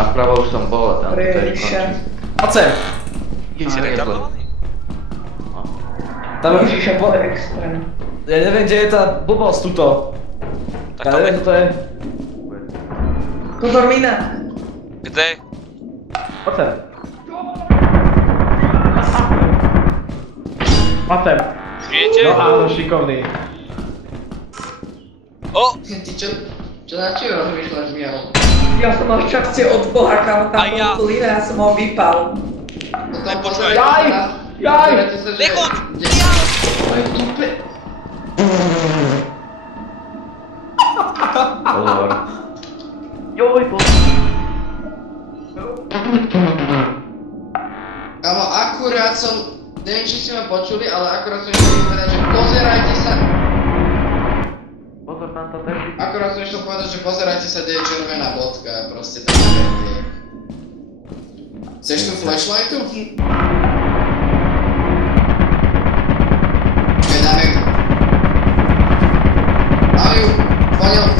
a vpravo už som bol a tam to tiež končí. Poď sem. Si retardovaný? Tam je... Ježiša, bol extrém. Ja neviem, kde je tá blbosť tuto. Tak Ja tam neviem, čo to je. Pozor, mina. Kde? Poď sem. Poď sem. Žijete? No áno, šikovný. O! Ty čo na čo rozmýšľaš, Miel? Ja som mal šťastie od Boha, kam tam A ja. bol plyn a ja som ho vypal. No Aj, počkaj. Jaj! Jaj! Nechoď! Aj v dupe. Pozor. Joj, pozor. Kámo, akurát som, neviem či ste ma počuli, ale akurát som išiel povedať, že pozerajte sa. Pozor, tam tá teší. Akurát som išiel povedať, že pozerajte sa, kde je červená bodka a proste tam je. Chceš tú flashlightu? Počkaj, dáme ju. Mám ju, poďom.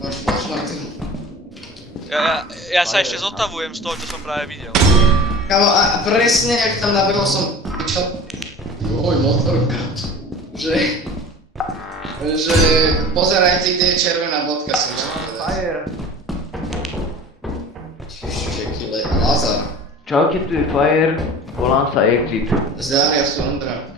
Máš flashlightu? Ja sa ešte zotavujem z toho, čo som práve videl. Kámo, a presne jak tam nabehol som... Čo? Oj, motorka. Že pozerajte, kde je červená bodka, som čo povedať. Fire. Čekyle, Lazar. Čaute, tu je Fire. Volám sa Exit. Zdar, ja som Ondra.